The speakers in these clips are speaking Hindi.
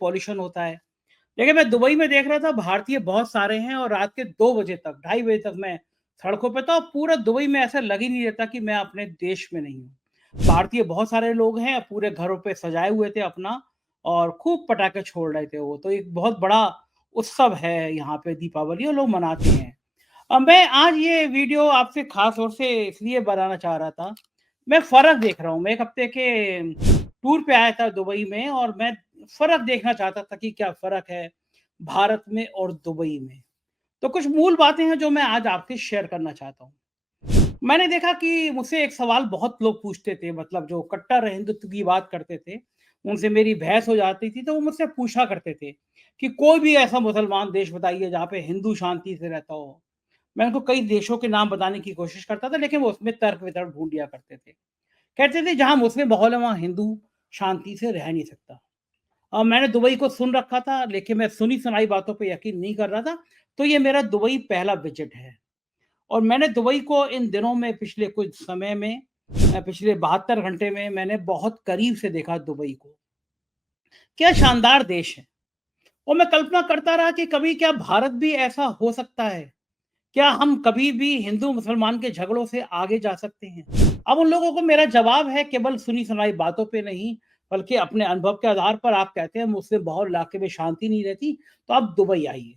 पॉल्यूशन होता है। लेकिन मैं दुबई में देख रहा था भारतीय बहुत सारे हैं और रात के 2 बजे तक, ढाई बजे तक मैं सड़कों पे था और पूरा दुबई में ऐसा लग ही नहीं रहता कि मैं अपने देश में नहीं हूँ। भारतीय बहुत सारे लोग हैं, पूरे घरों पे सजाए हुए थे अपना और खूब पटाखे छोड़ रहे थे वो। तो एक बहुत बड़ा उत्सव है यहाँ पे दीपावली और लोग मनाते हैं। मैं आज ये वीडियो आपसे ख़ास तौर से इसलिए बनाना चाह रहा था, मैं फ़र्क देख रहा हूँ। मैं 1 हफ़्ते के टूर पे आया था दुबई में और मैं फ़र्क देखना चाहता था कि क्या फ़र्क है भारत में और दुबई में। तो कुछ मूल बातें हैं जो मैं आज आपसे शेयर करना चाहता हूँ। मैंने देखा कि मुझसे एक सवाल बहुत लोग पूछते थे, मतलब जो कट्टर हिंदुत्व की बात करते थे, उनसे मेरी बहस हो जाती थी तो वो मुझसे पूछा करते थे कि कोई भी ऐसा मुसलमान देश बताइए जहाँ पे हिंदू शांति से रहता हो। मैं उनको कई देशों के नाम बताने की कोशिश करता था लेकिन वो उसमें तर्क-वितर्क ढूँढ लिया करते थे। कहते थे जहाँ मुस्लिम माहौल है वहाँ हिंदू शांति से रह नहीं सकता। मैंने दुबई को सुन रखा था लेकिन मैं सुनी-सुनाई बातों पे यकीन नहीं कर रहा था, तो ये मेरा दुबई पहला विज़िट है। और मैंने दुबई को इन दिनों में पिछले कुछ समय में पिछले 72 घंटे में मैंने बहुत करीब से देखा दुबई को। क्या शानदार देश है और मैं कल्पना करता रहा कि कभी क्या भारत भी ऐसा हो सकता है? क्या हम कभी भी हिंदू-मुसलमान के झगड़ों से आगे जा सकते हैं? अब उन लोगों को मेरा जवाब है केवल सुनी-सुनाई बातों पे नहीं, बल्कि अपने अनुभव के आधार पर आप कहते हैं मुस्लिम बहुल इलाके में शांति नहीं रहती, तो आप दुबई आइए।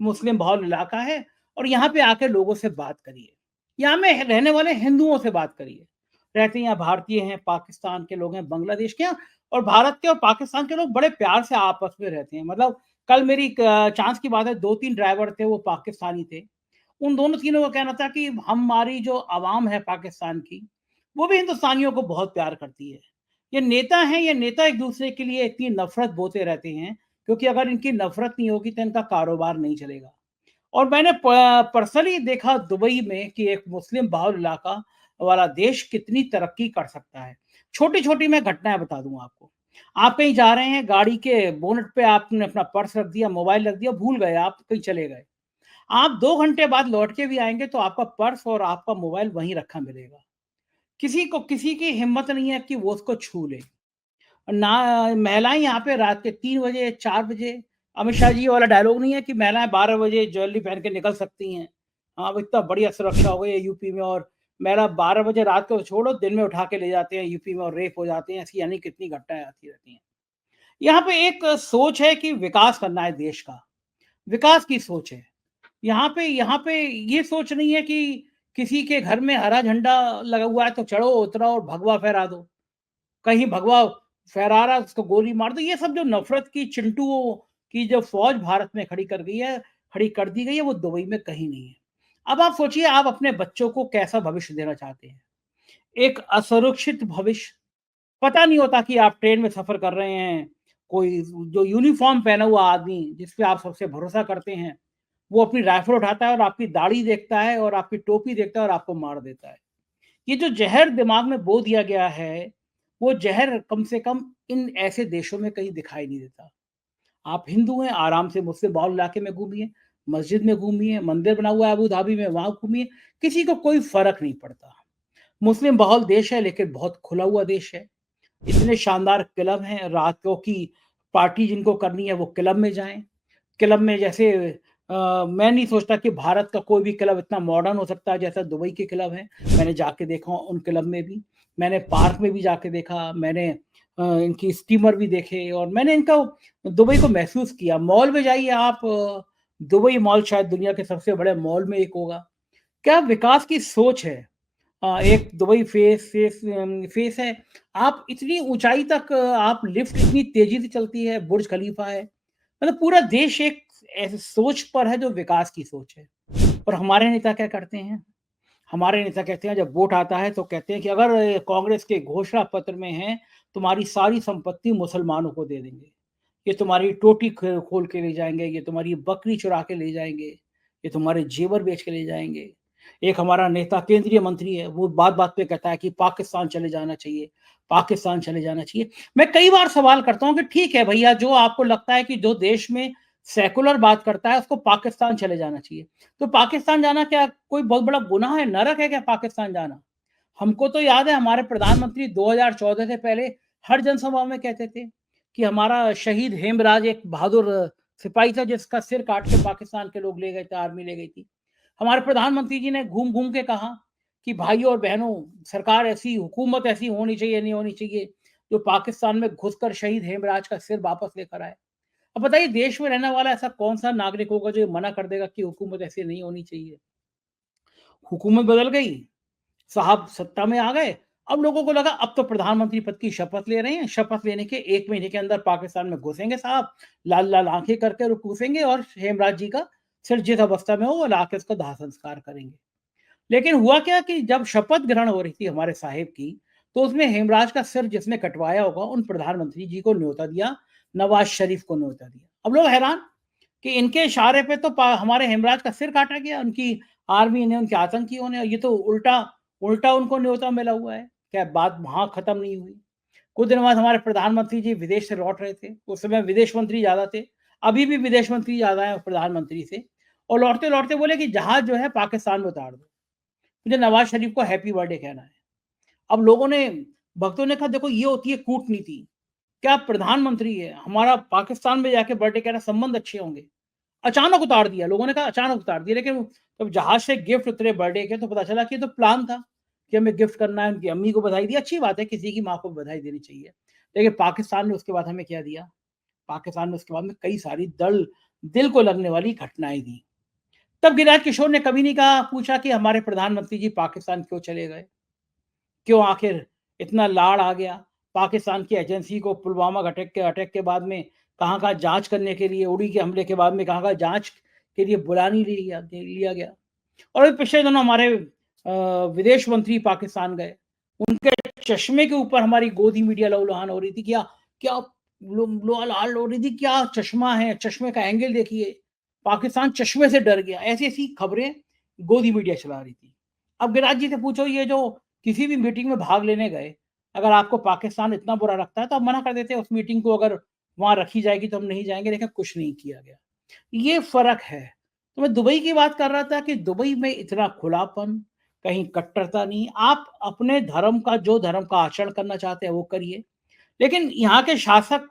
मुस्लिम बहुल इलाका है और यहाँ पे आके लोगों से बात करिए। यहाँ में रहने वाले हिंदुओं से बात करिए। रहते यहाँ भारतीय हैं, पाकिस्तान के लोग हैं, बांग्लादेश के हैं और भारत के और पाकिस्तान के लोग बड़े प्यार से आपस में रहते हैं। मतलब कल मेरी चाँस की बात है 2-3 ड्राइवर थे, वो पाकिस्तानी थे। उन दोनों तीनों का कहना था कि हमारी जो आवाम है पाकिस्तान की, वो भी हिंदुस्तानियों को बहुत प्यार करती है। ये नेता हैं, ये नेता एक-दूसरे के लिए इतनी नफ़रत बोते रहते हैं, क्योंकि अगर इनकी नफ़रत नहीं होगी तो इनका कारोबार नहीं चलेगा। और मैंने पर्सनली देखा दुबई में कि एक मुस्लिम बाहुल इलाका वाला देश कितनी तरक्की कर सकता है। छोटी-छोटी मैं घटनाएँ बता दूँ आपको। आप कहीं जा रहे हैं, गाड़ी के बोनट पे आपने अपना पर्स रख दिया, मोबाइल रख दिया, भूल गए आप, कहीं चले गए। आप 2 घंटे बाद लौट के भी आएँगे तो आपका पर्स और आपका मोबाइल वहीं रखा मिलेगा। किसी की हिम्मत नहीं है कि वो उसको छू ले। ना महिलाएँ यहाँ पे रात के 3 बजे, 4 बजे अमित शाह जी वाला डायलॉग नहीं है कि महिलाएँ 12 बजे ज्वेलरी पहन के निकल सकती हैं। हाँ, अब इतना बढ़िया सुरक्षा हो गई है यूपी में और महिला 12 बजे रात को छोड़ो, दिन में उठा के ले जाते हैं यूपी में और रेप हो जाते हैं। ऐसी यानी कितनी घटनाएँ आती रहती हैं। यहाँ पे एक सोच है कि विकास करना है देश का, विकास की सोच है। यहाँ पे ये सोच नहीं है कि किसी के घर में हरा झंडा लगा हुआ है तो चढ़ो, उतरो और भगवा फहरा दो। कहीं भगवा फहरा रहा है उसको गोली मार दो। ये सब जो नफ़रत की चिंटुओं की जो फ़ौज भारत में खड़ी कर दी गई है वो दुबई में कहीं नहीं है। अब आप सोचिए आप अपने बच्चों को कैसा भविष्य देना चाहते हैं? एक असुरक्षित भविष्य, पता नहीं होता कि आप ट्रेन में सफ़र कर रहे हैं, कोई जो यूनिफ़ॉर्म पहना हुआ आदमी जिस पे आप सबसे भरोसा करते हैं वो अपनी राइफ़ल उठाता है और आपकी दाढ़ी देखता है और आपकी टोपी देखता है और आपको मार देता है। ये जो ज़हर दिमाग में बो दिया गया है, वो ज़हर कम से कम इन ऐसे देशों में कहीं दिखाई नहीं देता। आप हिंदू हैं, आराम से मुस्लिम बाहुल इलाके में घूमिए, मस्जिद में घूमिए, मंदिर बना हुआ है अबू धाबी में, वहाँ घूमिए, किसी को कोई फ़र्क नहीं पड़ता। मुस्लिम बहुल देश है लेकिन बहुत खुला हुआ देश है। इतने शानदार क्लब हैं, रात को की पार्टी जिनको करनी है वो क्लब में जाएँ। क्लब में जैसे मैं नहीं सोचता कि भारत का कोई भी क्लब इतना मॉडर्न हो सकता है जैसा दुबई के क्लब हैं। मैंने जाके देखा उन क्लब में भी, मैंने पार्क में भी जाके देखा, मैंने इनकी स्टीमर भी देखे और मैंने इनका दुबई को महसूस किया। मॉल में जाइए आप, दुबई मॉल शायद दुनिया के सबसे बड़े मॉल में एक होगा। क्या विकास की सोच है। एक दुबई फेस है। आप इतनी ऊँचाई तक आप लिफ्ट इतनी तेज़ी से चलती है, बुर्ज खलीफा है। मतलब पूरा देश एक ऐसी सोच पर है जो विकास की सोच है। और हमारे नेता क्या करते हैं? हमारे नेता कहते हैं जब वोट आता है तो कहते हैं कि अगर कांग्रेस के घोषणा पत्र में है, तुम्हारी सारी संपत्ति मुसलमानों को दे देंगे। ये तुम्हारी टोटी खोल के ले जाएँगे, ये तुम्हारी बकरी चुरा के ले जाएँगे, ये तुम्हारे जेवर बेच के ले जाएँगे। एक हमारा नेता केंद्रीय मंत्री है, वो बात-बात पे कहता है कि पाकिस्तान चले जाना चाहिए, पाकिस्तान चले जाना चाहिए। मैं कई बार सवाल करता हूँ कि ठीक है भैया, जो आपको लगता है कि जो देश में सेकुलर बात करता है उसको पाकिस्तान चले जाना चाहिए। तो पाकिस्तान जाना क्या कोई बहुत बड़ा गुनाह है, नरक है क्या पाकिस्तान जाना? हमको तो याद है हमारे प्रधानमंत्री 2014 से पहले हर जनसभा में कहते थे कि हमारा शहीद हेमराज एक बहादुर सिपाही था जिसका सिर काट के पाकिस्तान के लोग ले गए थे, आर्मी ले गई थी। हमारे प्रधानमंत्री जी ने घूम-घूम के कहा कि भाइयों और बहनों, सरकार ऐसी, हुकूमत ऐसी होनी चाहिए, नहीं होनी चाहिए, जो पाकिस्तान में घुसकर शहीद हेमराज का सिर वापस लेकर आए। अब बताइए देश में रहने वाला ऐसा कौन-सा नागरिक होगा जो ये मना कर देगा कि हुकूमत ऐसी नहीं होनी चाहिए? हुकूमत बदल गई, साहब सत्ता में आ गए। अब लोगों को लगा अब तो प्रधानमंत्री पद की शपथ ले रहे हैं, शपथ लेने के 1 महीने के अंदर पाकिस्तान में घुसेंगे साहब, लाल-लाल आँखें करके और घुसेंगे और हेमराज जी का सिर जिस अवस्था में हो वो ला के उसका दाह संस्कार करेंगे। लेकिन हुआ क्या कि जब शपथ ग्रहण हो रही थी हमारे साहिब की, तो उसमें हेमराज का सिर जिसने कटवाया होगा उन प्रधानमंत्री जी को न्योता दिया, नवाज़ शरीफ को न्योता दिया। अब लोग हैरान कि इनके इशारे पे तो हमारे हेमराज का सिर काटा गया, उनकी आर्मी ने, उनके आतंकियों ने, ये तो उल्टा उल्टा उनको न्योता मिला हुआ है। क्या बात वहाँ खत्म नहीं हुई। कुछ दिन बाद हमारे प्रधानमंत्री जी विदेश से लौट रहे थे, उस समय विदेश मंत्री ज़्यादा थे, अभी भी विदेश मंत्री ज़्यादा हैं प्रधानमंत्री से, और लौटते-लौटते बोले कि जहाज़ जो है पाकिस्तान में उतार दो, मुझे नवाज़ शरीफ को हैप्पी बर्थडे कहना है। अब लोगों ने, भक्तों ने कहा देखो ये होती है कूटनीति, क्या प्रधानमंत्री है, हमारा पाकिस्तान में जाके बर्थडे कह रहा है, संबंध अच्छे होंगे। अचानक उतार दिया, लोगों ने कहा अचानक उतार दिया, लेकिन जब जहाज से गिफ्ट उतरे बर्थडे के तो पता चला कि ये तो प्लान था कि हमें गिफ्ट करना है, उनकी अम्मी को बधाई दी, अच्छी बात है, किसी की माँ को बधाई देनी चाहिए। लेकिन पाकिस्तान ने उसके बाद हमें क्या दिया? पाकिस्तान ने उसके बाद में कई सारी दिल को लगने वाली घटनाएँ दी। तब गिरिराज किशोर ने कभी नहीं कहा, पूछा कि हमारे प्रधानमंत्री जी पाकिस्तान क्यों चले गए? क्यों आखिर इतना लाड़ आ गया? पाकिस्तान की एजेंसी को पुलवामा अटैक के बाद में कहाँ-कहाँ जाँच करने के लिए, उड़ी के हमले के बाद में कहाँ-कहाँ जाँच के लिए बुला नहीं लिया गया। और अभी पिछले दिनों हमारे विदेश मंत्री पाकिस्तान गए। उनके चश्मे के ऊपर हमारी गोदी मीडिया लहू-लुहान हो रही थी। क्या क्या लाल हो रही थी, क्या चश्मा है, चश्मे का एंगल देखिए, पाकिस्तान चश्मे से डर गया। ऐसी-ऐसी खबरें गोदी मीडिया चला रही थी। अब गिरिराज जी से पूछो, ये जो किसी भी मीटिंग में भाग लेने गए, अगर आपको पाकिस्तान इतना बुरा लगता है तो आप मना कर देते, उस मीटिंग को अगर वहाँ रखी जाएगी तो हम नहीं जाएँगे, लेकिन कुछ नहीं किया गया। ये फ़र्क है। तो मैं दुबई की बात कर रहा था कि दुबई में इतना खुलापन, कहीं कट्टरता नहीं। आप अपने धर्म का, जो धर्म का आचरण करना चाहते हैं वो करिए। लेकिन यहाँ के शासक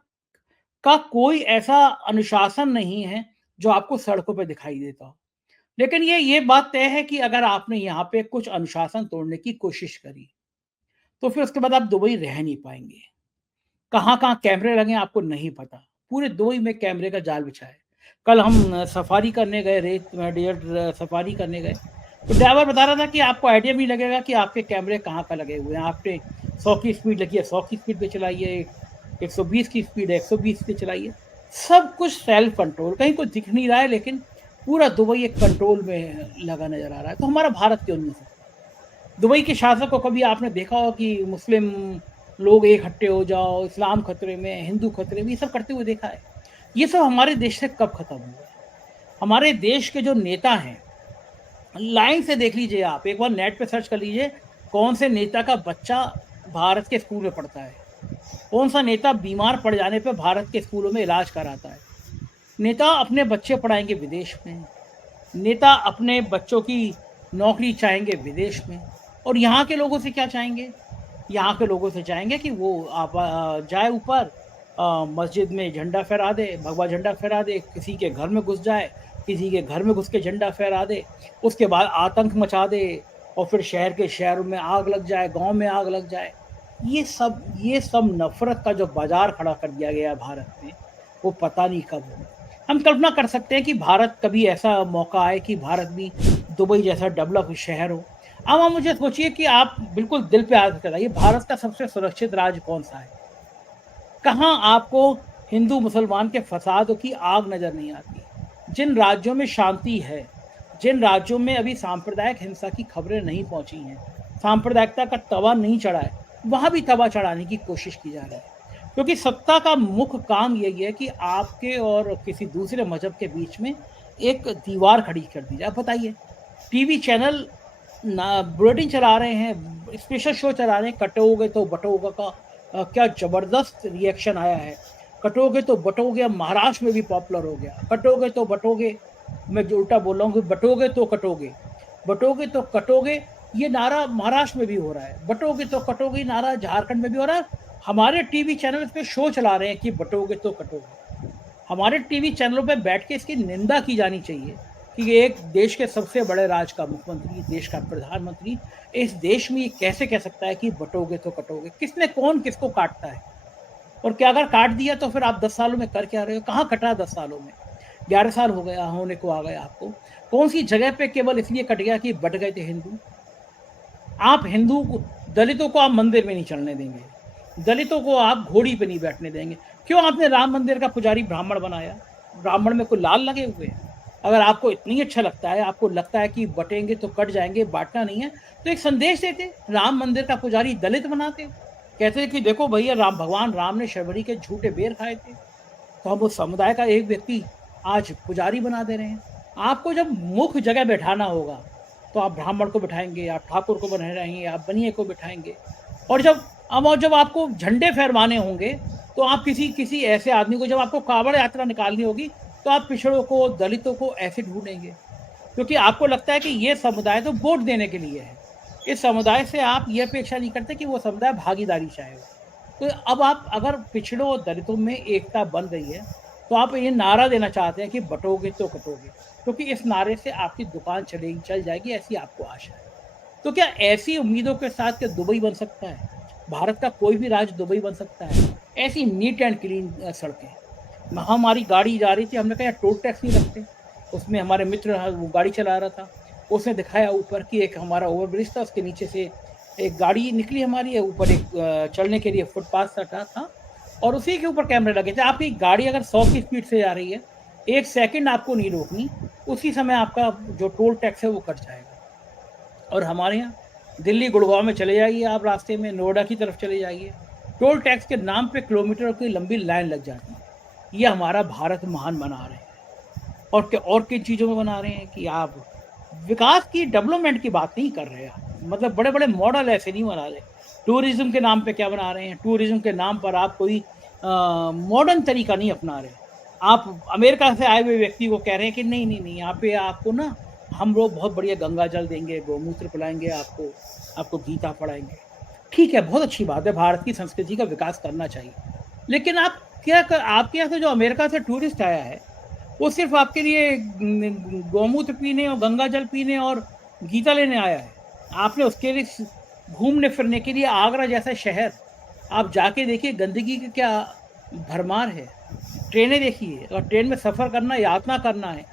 का कोई ऐसा अनुशासन नहीं है जो आपको सड़कों पे दिखाई देता हो। लेकिन ये बात तय है कि अगर आपने यहाँ पे कुछ अनुशासन तोड़ने की कोशिश करी, तो फिर उसके बाद आप दुबई रह नहीं पाएँगे। कहाँ-कहाँ कैमरे लगे हैं आपको नहीं पता। पूरे दुबई में कैमरे का जाल बिछा है। कल हम सफारी करने गए, रेत में डेज़र्ट सफारी करने गए, तो ड्राइवर बता रहा था कि आपको आइडिया भी नहीं लगेगा कि आपके कैमरे कहाँ का लगे हुए हैं। आपने 100 की स्पीड लगी है, 100 की स्पीड पे चलाइए, 120 की स्पीड है, 120 पे चलाइए। सब कुछ सेल्फ कंट्रोल, कहीं कुछ दिख नहीं रहा है, लेकिन पूरा दुबई एक कंट्रोल में लगा नज़र आ रहा है। तो हमारा भारत क्यों नहीं हो सकता? दुबई के शासक को कभी आपने देखा हो कि मुस्लिम लोग इकट्ठे हो जाओ, इस्लाम खतरे में, हिंदू खतरे में, ये सब करते हुए देखा है? ये सब हमारे देश से कब खत्म हुआ? हमारे देश के जो नेता हैं, लाइन से देख लीजिए आप, एक बार नेट पे सर्च कर लीजिए, कौन से नेता का बच्चा भारत के स्कूल में पढ़ता है? कौन सा नेता बीमार पड़ जाने पे भारत के स्कूलों में इलाज कराता है? नेता अपने बच्चे पढ़ाएँगे विदेश में, नेता अपने बच्चों की नौकरी चाहेंगे विदेश में, और यहाँ के लोगों से क्या चाहेंगे? यहाँ के लोगों से चाहेंगे कि वो आप जाए ऊपर, मस्जिद में झंडा फहरा दे, भगवा झंडा फहरा दे, किसी के घर में घुस जाए, किसी के घर में घुस के झंडा फहरा दे, उसके बाद आतंक मचा दे और फिर शहरों में आग लग जाए, गाँव में आग लग जाए। ये सब नफ़रत का जो बाज़ार खड़ा कर दिया गया है भारत में, वो पता नहीं कब होगा। हम कल्पना कर सकते हैं कि भारत कभी ऐसा मौका आए कि भारत भी दुबई जैसा डेवलप शहर हो। अब आप मुझे सोचिए कि आप बिल्कुल दिल पे हाथ रख, भारत का सबसे सुरक्षित राज्य कौन-सा है? कहाँ आपको हिंदू मुसलमान के फसादों की आग नज़र नहीं आती? जिन राज्यों में शांति है, जिन राज्यों में अभी सांप्रदायिक हिंसा की खबरें नहीं पहुँची हैं, सांप्रदायिकता का तवा नहीं चढ़ा है, वहाँ भी तवा चढ़ाने की कोशिश की जा रही है। क्योंकि सत्ता का मुख्य काम यही है कि आपके और किसी दूसरे मज़हब के बीच में एक दीवार खड़ी कर दी जाए। आप बताइए, टीवी चैनल ना बुलेटिन चला रहे हैं, स्पेशल शो चला रहे हैं, कटोगे तो बटोगे का क्या ज़बरदस्त रिएक्शन आया है। कटोगे तो बटोगे अब महाराष्ट्र में भी पॉपुलर हो गया। कटोगे तो बटोगे, मैं जो उल्टा बोल रहा हूँ कि बटोगे तो कटोगे, बटोगे तो कटोगे, ये नारा महाराष्ट्र में भी हो रहा है। बटोगे तो कटोगे नारा झारखंड में भी हो रहा है। हमारे टीवी चैनल पे शो चला रहे हैं कि बटोगे तो कटोगे। हमारे टीवी चैनलों पे बैठ के इसकी निंदा की जानी चाहिए कि ये एक देश के सबसे बड़े राज्य का मुख्यमंत्री, देश का प्रधानमंत्री इस देश में ये कैसे कह सकता है कि बटोगे तो कटोगे? किसने कौन किसको काटता है? और क्या अगर काट दिया तो फिर आप 10 सालों में कर क्या रहे हो? कहाँ कटा 10 सालों में? 11 साल हो गया होने को आ गए आपको। कौन-सी जगह पे केवल इसलिए कट गया कि बँट गए थे हिंदू? आप हिंदू को दलितों को आप मंदिर में नहीं चलने देंगे। दलितों को आप घोड़ी पे नहीं बैठने देंगे। क्यों आपने राम मंदिर का पुजारी ब्राह्मण बनाया? ब्राह्मण में कोई लाल लगे हुए हैं? अगर आपको इतना ही अच्छा लगता है, आपको लगता है कि बटेंगे तो कट जाएँगे, बाँटना नहीं है, तो एक संदेश देते, राम मंदिर का पुजारी दलित बनाते। कहते कि देखो भैया राम भगवान राम ने शबरी के झूठे बेर खाए थे, तो हम उस समुदाय का एक व्यक्ति आज पुजारी बना दे रहे हैं। आपको जब मुख्य जगह बैठाना होगा, तो आप ब्राह्मण को बिठाएँगे, आप ठाकुर को बनाएँगे, आप बनिए को बिठाएँगे। और जब आपको झंडे फहरवाने होंगे, तो आप किसी किसी ऐसे आदमी को जब आपको काँवड़ यात्रा निकालनी होगी, तो आप पिछड़ों को, दलितों को ऐसे ढूँढेंगे। क्योंकि आपको लगता है कि ये समुदाय तो वोट देने के लिए है। इस समुदाय से आप ये अपेक्षा नहीं करते कि वो समुदाय भागीदारी चाहेगा। तो अब आप अगर पिछड़ों और दलितों में एकता बन गई है, तो आप ये नारा देना चाहते हैं कि बँटोगे तो कटोगे, क्योंकि इस नारे से आपकी दुकान चल जाएगी ऐसी आपको आशा है। तो क्या ऐसी उम्मीदों के साथ क्या दुबई बन सकता है? भारत का कोई भी राज्य दुबई बन सकता है? ऐसी नीट एंड क्लीन सड़कें। हमारी गाड़ी जा रही थी, हमने कहा यार टोल टैक्स नहीं लगते। उसमें हमारे मित्र वो गाड़ी चला रहा था, उसने दिखाया ऊपर कि एक हमारा ओवरब्रिज था, उसके नीचे से एक गाड़ी निकली हमारी, ऊपर एक चलने के लिए फुटपाथ सा था और उसी के ऊपर कैमरे लगे थे। आपकी गाड़ी अगर 100 की स्पीड से जा रही है, 1 सेकंड आपको नहीं रोकनी, उसी समय आपका जो टोल टैक्स है वो कट जाएगा। और हमारे यहाँ दिल्ली, गुड़गाँव में चले जाइए आप रास्ते में, नोएडा की तरफ चले जाइए, टोल टैक्स के नाम पे किलोमीटरों की लंबी लाइन लग जाती है। ये हमारा भारत महान बना रहे हैं। और किन चीज़ों में बना रहे हैं कि आप विकास की, डेवलपमेंट की बात नहीं कर रहे आप। मतलब बड़े-बड़े मॉडल ऐसे नहीं बना रहे। टूरिज़्म के नाम पे क्या बना रहे हैं? टूरिज़्म के नाम पर आप कोई मॉडर्न तरीका नहीं अपना रहे। आप अमेरिका से आए हुए व्यक्ति को कह रहे हैं कि नहीं, नहीं, नहीं, यहाँ पे आपको ना हम लोग बहुत बढ़िया गंगा जल देंगे, गौमूत्र पिलाएँगे आपको, आपको गीता पढ़ाएँगे। ठीक है, बहुत अच्छी बात है, भारत की संस्कृति का विकास करना चाहिए। लेकिन आपके यहाँ से जो अमेरिका से टूरिस्ट आया है, वो सिर्फ़ आपके लिए गौमूत्र पीने और गंगा जल पीने और गीता लेने आया है। आपने उसके लिए घूमने-फिरने के लिए आगरा जैसा शहर आप जाके देखिए, गंदगी की क्या भरमार है। ट्रेनें देखिए, और ट्रेन में सफ़र करना, यातना करना है।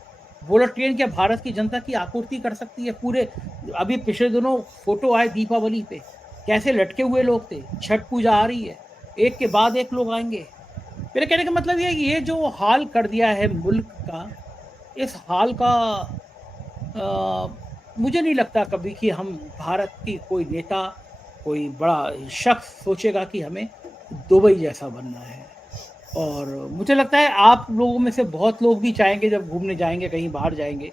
बुलेट ट्रेन क्या भारत की जनता की आपूर्ति कर सकती है? पूरे अभी पिछले दिनों फ़ोटो आए दीपावली पे, कैसे लटके हुए लोग थे। छठ पूजा आ रही है, एक के बाद एक लोग आएँगे। मेरे कहने का मतलब ये है कि ये जो हाल कर दिया है मुल्क का, इस हाल का मुझे नहीं लगता कभी कि हम भारत की कोई नेता, कोई बड़ा शख्स सोचेगा कि हमें दुबई जैसा बनना है। और मुझे लगता है आप लोगों में से बहुत लोग भी चाहेंगे जब घूमने जाएँगे, कहीं बाहर जाएँगे,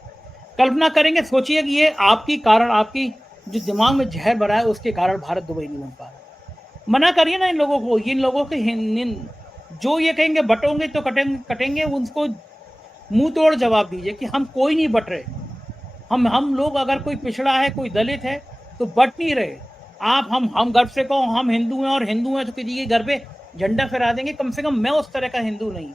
कल्पना करेंगे, सोचिए कि ये आपकी कारण, आपकी जो दिमाग में ज़हर भरा है उसके कारण भारत दुबई नहीं बन पा रहा। मना करिए ना इन लोगों को, इन लोगों के हिन इन जो ये कहेंगे बँटोगे तो कटेंगे, उनको मुँह तोड़ जवाब दीजिए कि हम कोई नहीं बँट रहे। हम लोग, अगर कोई पिछड़ा है, कोई दलित है, तो बँट नहीं रहे। आप हम गर्व से कहो हम हिंदू हैं, और हिंदू हैं तो किसी के घर पे झंडा फहरा देंगे, कम से कम मैं उस तरह का हिंदू नहीं।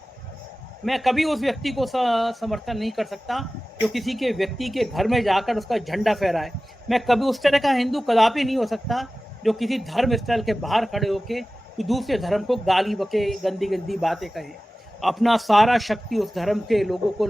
मैं कभी उस व्यक्ति को समर्थन नहीं कर सकता जो किसी के व्यक्ति के घर में जाकर उसका झंडा फहराए। मैं कभी उस तरह का हिंदू कदापि नहीं हो सकता जो किसी धर्म स्थल के बाहर खड़े होके दूसरे धर्म को गाली बके, गंदी-गंदी बातें कहे। अपना सारा शक्ति उस धर्म के लोगों को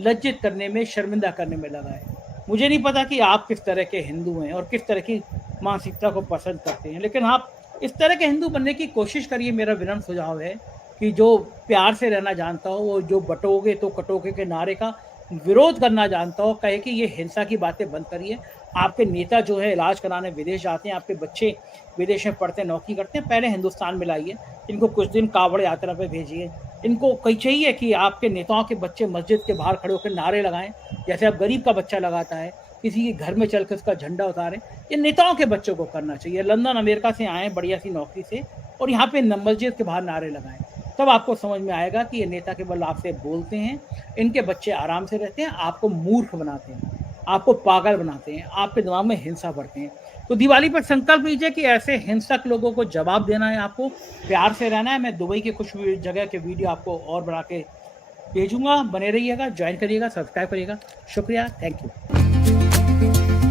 लज्जित करने में, शर्मिंदा करने में लगाए। मुझे नहीं पता कि आप किस तरह के हिंदू हैं और किस तरह की मानसिकता को पसंद करते हैं, लेकिन आप इस तरह के हिंदू बनने की कोशिश करिए। मेरा विनम्र सुझाव है कि जो प्यार से रहना जानता हो, वो जो बँटोगे तो कटोगे के नारे का विरोध करना जानता हो, कहे कि ये हिंसा की बातें बंद करिए। आपके नेता जो है इलाज कराने विदेश जाते हैं, आपके बच्चे विदेश में पढ़ते हैं, नौकरी करते हैं, पहले हिंदुस्तान में लाइए। इनको कुछ दिन काँवड़ यात्रा पे भेजिए। इनको कहीं चाहिए कि आपके नेताओं के बच्चे मस्जिद के बाहर खड़े होकर नारे लगाएँ, जैसे अब गरीब का बच्चा लगाता है, किसी के घर में चल के उसका झंडा उतारें। ये नेताओं के बच्चों को करना चाहिए। लंदन, अमेरिका से आएँ बढ़िया सी नौकरी से, और यहाँ पे मस्जिद के बाहर नारे लगाएँ। तब आपको समझ में आएगा कि ये नेता केवल आपसे बोलते हैं, इनके बच्चे आराम से रहते हैं, आपको मूर्ख बनाते हैं। आपको पागल बनाते हैं, आपके दिमाग में हिंसा भरते हैं। तो दिवाली पर संकल्प लीजिए कि ऐसे हिंसक लोगों को जवाब देना है आपको, प्यार से रहना है। मैं दुबई के कुछ वी जगह के वीडियो आपको और बढ़ा के भेजूँगा, बने रहिएगा, जॉइन करिएगा, सब्सक्राइब करिएगा। शुक्रिया, थैंक यू।